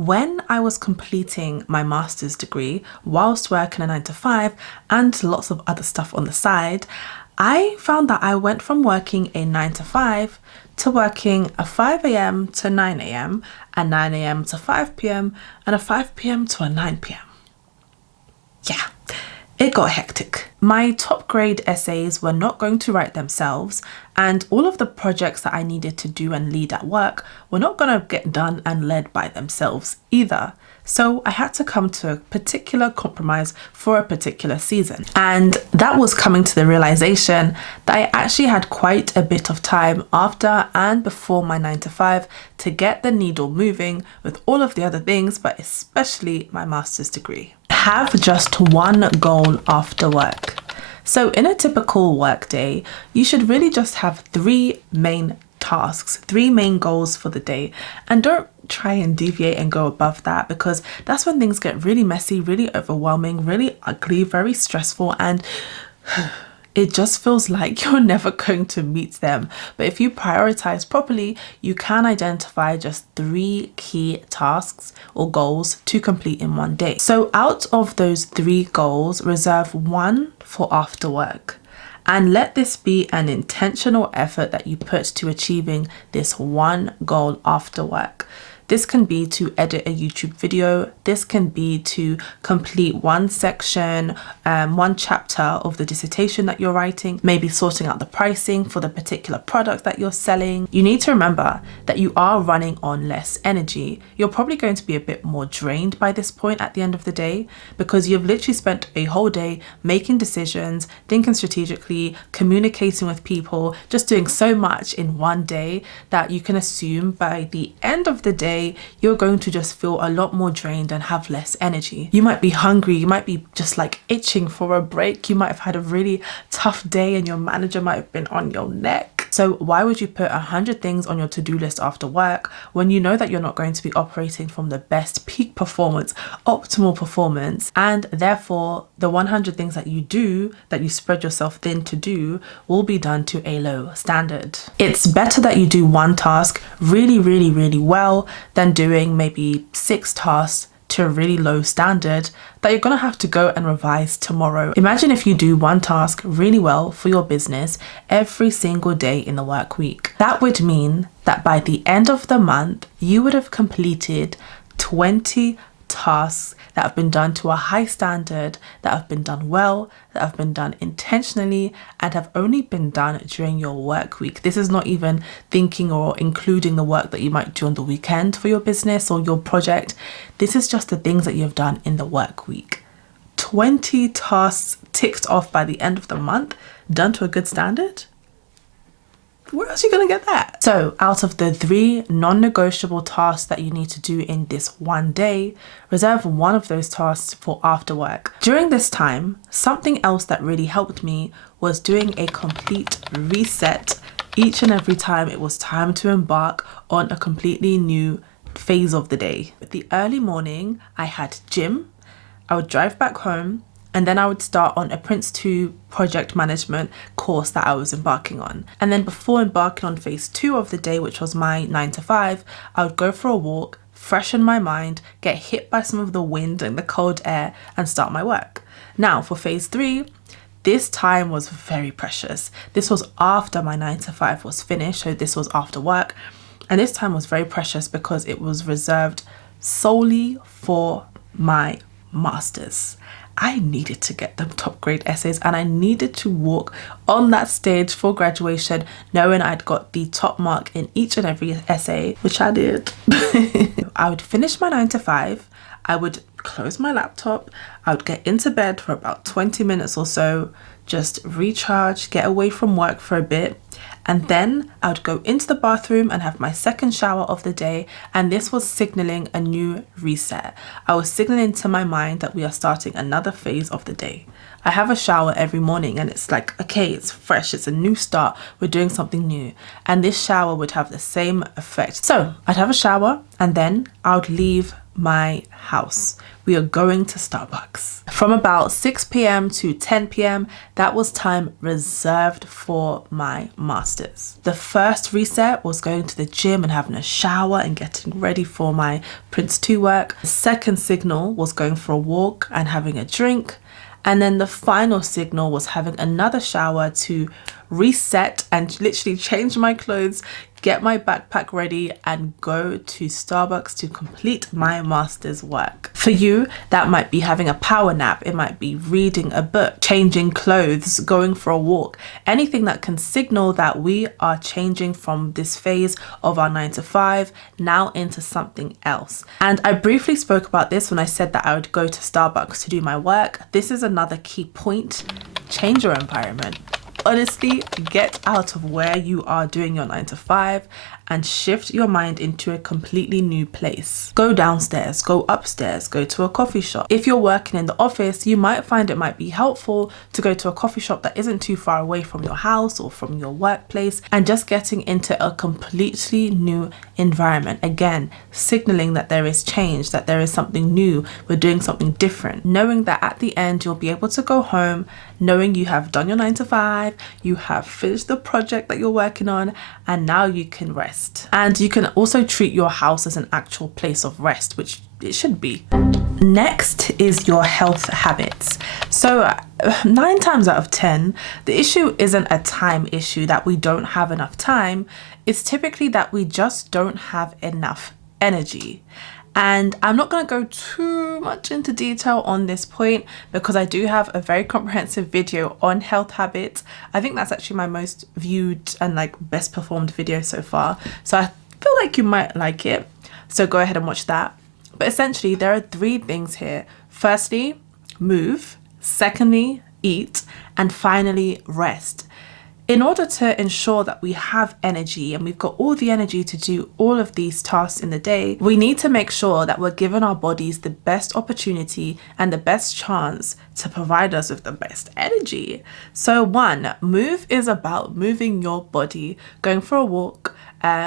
When I was completing my master's degree whilst working a 9 to 5 and lots of other stuff on the side, I found that I went from working a 9 to 5 to working a 5 a.m. to 9 a.m. and 9 a.m. to 5 p.m. and a 5 p.m. to a 9 p.m. Yeah, it got hectic. My top grade essays were not going to write themselves, and all of the projects that I needed to do and lead at work were not going to get done and led by themselves either. So I had to come to a particular compromise for a particular season. And that was coming to the realization that I actually had quite a bit of time after and before my 9 to 5 to get the needle moving with all of the other things, but especially my master's degree. Have just one goal after work. So in a typical work day, you should really just have 3 main tasks, 3 main goals for the day, and don't try and deviate and go above that, because that's when things get really messy, really overwhelming, really ugly, very stressful, and it just feels like you're never going to meet them. But if you prioritize properly, you can identify just 3 key tasks or goals to complete in one day. So out of those 3 goals, reserve 1 for after work. And let this be an intentional effort that you put to achieving this one goal after work. This can be to edit a YouTube video. This can be to complete one section, one chapter of the dissertation that you're writing, maybe sorting out the pricing for the particular product that you're selling. You need to remember that you are running on less energy. You're probably going to be a bit more drained by this point at the end of the day, because you've literally spent a whole day making decisions, thinking strategically, communicating with people, just doing so much in one day that you can assume by the end of the day, you're going to just feel a lot more drained and have less energy. You might be hungry, you might be just like itching for a break, you might have had a really tough day and your manager might have been on your neck. So why would you put 100 things on your to-do list after work when you know that you're not going to be operating from the best peak performance, optimal performance, and therefore the 100 things that you do, that you spread yourself thin to do, will be done to a low standard. It's better that you do one task really, really, really well than doing maybe 6 tasks to a really low standard that you're going to have to go and revise tomorrow. Imagine if you do one task really well for your business every single day in the work week. That would mean that by the end of the month, you would have completed 20 tasks that have been done to a high standard, that have been done well, that have been done intentionally, and have only been done during your work week. This is not even thinking or including the work that you might do on the weekend for your business or your project. This is just the things that you've done in the work week. 20 tasks ticked off by the end of the month, done to a good standard? Where else are you going to get that? So out of the 3 non-negotiable tasks that you need to do in this one day, reserve one of those tasks for after work. During this time, something else that really helped me was doing a complete reset each and every time it was time to embark on a completely new phase of the day. With the early morning, I had gym, I would drive back home, and then I would start on a PRINCE2 project management course that I was embarking on. And then before embarking on phase 2 of the day, which was my 9 to 5, I would go for a walk, freshen my mind, get hit by some of the wind and the cold air, and start my work. Now for phase 3, this time was very precious. This was after my 9 to 5 was finished, so this was after work. And this time was very precious because it was reserved solely for my master's. I needed to get them top grade essays, and I needed to walk on that stage for graduation knowing I'd got the top mark in each and every essay, which I did. I would finish my 9 to 5, I would close my laptop, I would get into bed for about 20 minutes or so, just recharge, get away from work for a bit, and then I would go into the bathroom and have my second shower of the day, and this was signaling a new reset. I was signaling to my mind that we are starting another phase of the day. I have a shower every morning and it's like, okay, it's fresh, it's a new start, we're doing something new. And this shower would have the same effect. So I'd have a shower and then I would leave my house. We are going to Starbucks. From about 6 p.m. to 10 p.m, that was time reserved for my masters. The first reset was going to the gym and having a shower and getting ready for my PRINCE2 work. The second signal was going for a walk and having a drink. And then the final signal was having another shower to reset and literally change my clothes, get my backpack ready, and go to Starbucks to complete my master's work. For you, that might be having a power nap. It might be reading a book, changing clothes, going for a walk, anything that can signal that we are changing from this phase of our 9 to 5 now into something else. And I briefly spoke about this when I said that I would go to Starbucks to do my work. This is another key point. Change your environment. Honestly, get out of where you are doing your 9 to 5 and shift your mind into a completely new place. Go downstairs, go upstairs, go to a coffee shop. If you're working in the office, you might find it might be helpful to go to a coffee shop that isn't too far away from your house or from your workplace, and just getting into a completely new environment. Again, signaling that there is change, that there is something new, we're doing something different. Knowing that at the end, you'll be able to go home knowing you have done your 9 to 5, you have finished the project that you're working on, and now you can rest. And you can also treat your house as an actual place of rest, which it should be. Next is your health habits. So 9 times out of 10, the issue isn't a time issue that we don't have enough time. It's typically that we just don't have enough energy. And I'm not going to go too much into detail on this point because I do have a very comprehensive video on health habits. I think that's actually my most viewed and best performed video so far. So I feel like you might like it. So go ahead and watch that. But essentially, there are 3 things here. Firstly, move. Secondly, eat. And finally, rest. In order to ensure that we have energy and we've got all the energy to do all of these tasks in the day, we need to make sure that we're giving our bodies the best opportunity and the best chance to provide us with the best energy. So 1, move is about moving your body, going for a walk,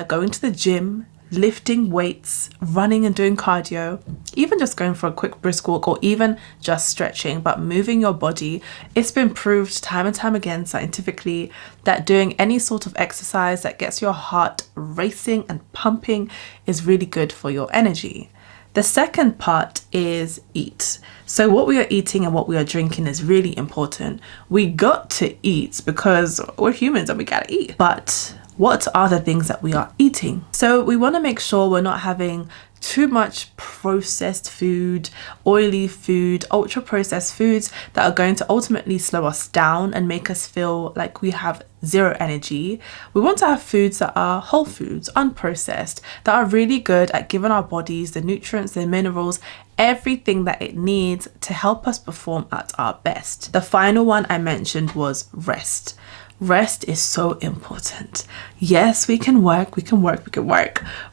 going to the gym, lifting weights, running and doing cardio, even just going for a quick brisk walk or even just stretching, but moving your body. It's been proved time and time again scientifically that doing any sort of exercise that gets your heart racing and pumping is really good for your energy. The second part is eat. So what we are eating and what we are drinking is really important. We got to eat because we're humans and we gotta eat. But what are the things that we are eating? So we want to make sure we're not having too much processed food, oily food, ultra processed foods that are going to ultimately slow us down and make us feel like we have zero energy. We want to have foods that are whole foods, unprocessed, that are really good at giving our bodies the nutrients, the minerals, everything that it needs to help us perform at our best. The final one I mentioned was rest. Rest is so important. Yes, we can work,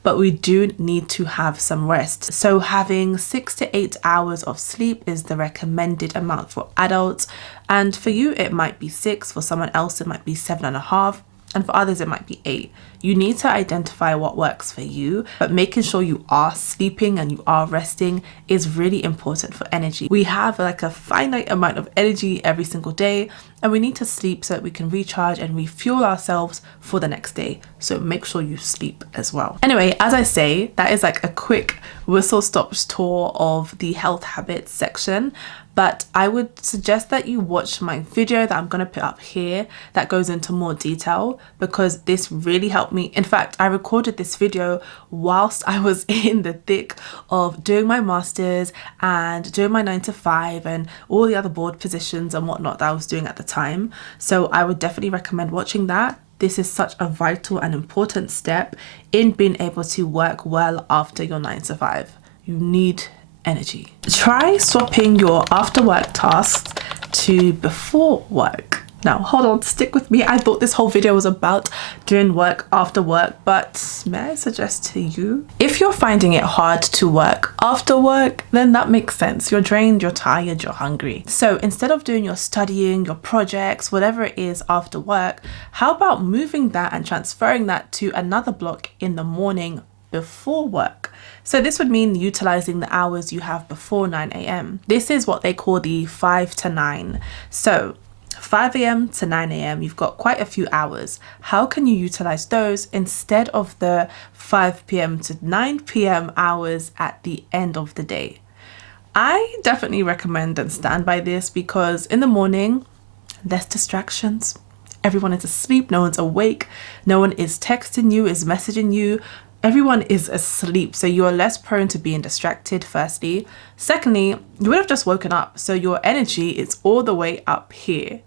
but we do need to have some rest. So having 6 to 8 hours of sleep is the recommended amount for adults. And for you, it might be 6. For someone else, it might be 7.5. And for others, it might be 8. You need to identify what works for you, but making sure you are sleeping and you are resting is really important for energy. We have a finite amount of energy every single day, and we need to sleep so that we can recharge and refuel ourselves for the next day. So make sure you sleep as well. Anyway, as I say, that is a quick whistle-stop tour of the health habits section. But I would suggest that you watch my video that I'm going to put up here that goes into more detail, because this really helped me. In fact, I recorded this video whilst I was in the thick of doing my masters and doing my 9 to 5 and all the other board positions and whatnot that I was doing at the time. So I would definitely recommend watching that. This is such a vital and important step in being able to work well after your 9 to 5. You need energy. Try swapping your after work tasks to before work. Now, hold on, stick with me. I thought this whole video was about doing work after work, but may I suggest to you, if you're finding it hard to work after work, then that makes sense. You're drained, you're tired, you're hungry. So instead of doing your studying, your projects, whatever it is after work, how about moving that and transferring that to another block in the morning before work? So this would mean utilizing the hours you have before 9 a.m. This is what they call the 5 to 9. So 5 a.m. to 9 a.m. you've got quite a few hours. How can you utilize those instead of the 5 p.m. to 9 p.m. hours at the end of the day? I definitely recommend and stand by this because in the morning, less distractions. Everyone is asleep, no one's awake, no one is texting you, is messaging you. Everyone is asleep, so you are less prone to being distracted, firstly. Secondly, you would have just woken up, so your energy is all the way up here.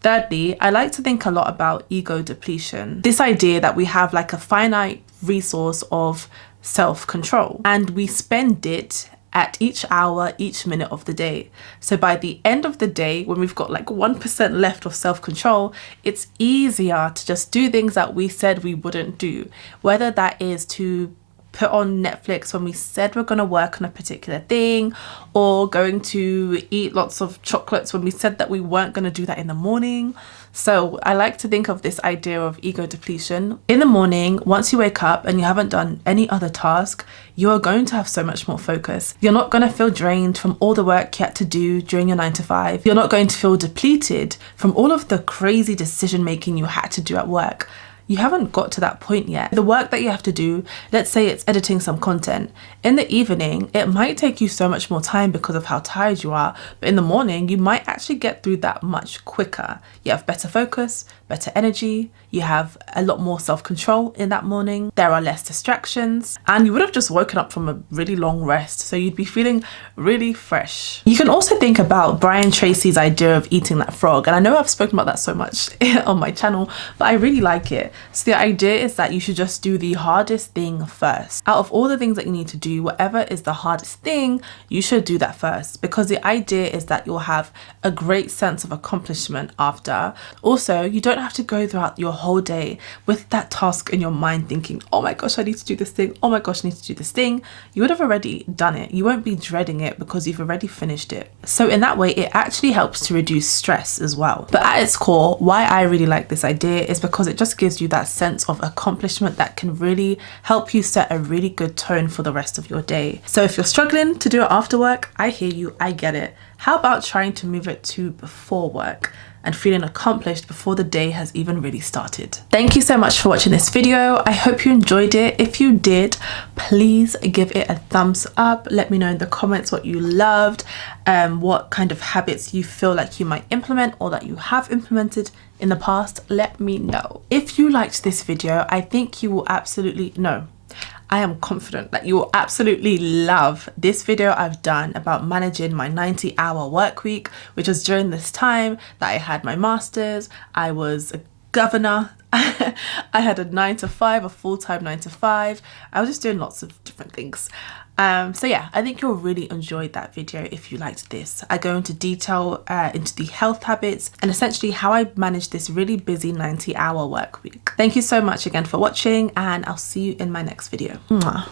Thirdly, I like to think a lot about ego depletion. This idea that we have like a finite resource of self-control and we spend it at each hour, each minute of the day. So by the end of the day, when we've got like 1% left of self-control, it's easier to just do things that we said we wouldn't do. Whether that is to put on Netflix when we said we're going to work on a particular thing, or going to eat lots of chocolates when we said that we weren't going to do that in the morning. So I like to think of this idea of ego depletion. In the morning, once you wake up and you haven't done any other task, you are going to have so much more focus. You're not going to feel drained from all the work you had to do during your 9 to 5. You're not going to feel depleted from all of the crazy decision making you had to do at work. You haven't got to that point yet. The work that you have to do, let's say it's editing some content. In the evening, it might take you so much more time because of how tired you are, but in the morning, you might actually get through that much quicker. You have better focus, better energy, you have a lot more self-control in that morning, there are less distractions, and you would have just woken up from a really long rest, so you'd be feeling really fresh. You can also think about Brian Tracy's idea of eating that frog, and I know I've spoken about that so much on my channel, but I really like it. So the idea is that you should just do the hardest thing first. Out of all the things that you need to do, whatever is the hardest thing, you should do that first, because the idea is that you'll have a great sense of accomplishment after. Also, you don't have to go throughout your whole day with that task in your mind thinking, oh my gosh, I need to do this thing. Oh my gosh, I need to do this thing. You would have already done it. You won't be dreading it because you've already finished it. So in that way, it actually helps to reduce stress as well. But at its core, why I really like this idea is because it just gives you that sense of accomplishment that can really help you set a really good tone for the rest of your day. So if you're struggling to do it after work, I hear you, I get it. How about trying to move it to before work and feeling accomplished before the day has even really started? Thank you so much for watching this video. I hope you enjoyed it. If you did, please give it a thumbs up. Let me know in the comments what you loved, what kind of habits you feel like you might implement or that you have implemented in the past. Let me know. If you liked this video, I think you will I am confident that you will absolutely love this video I've done about managing my 90-hour work week, which was during this time that I had my master's, I was a governor, I had a 9 to 5, a full-time 9 to 5. I was just doing lots of different things. So yeah, I think you'll really enjoy that video if you liked this. I go into detail into the health habits and essentially how I manage this really busy 90-hour work week. Thank you so much again for watching, and I'll see you in my next video. Mwah.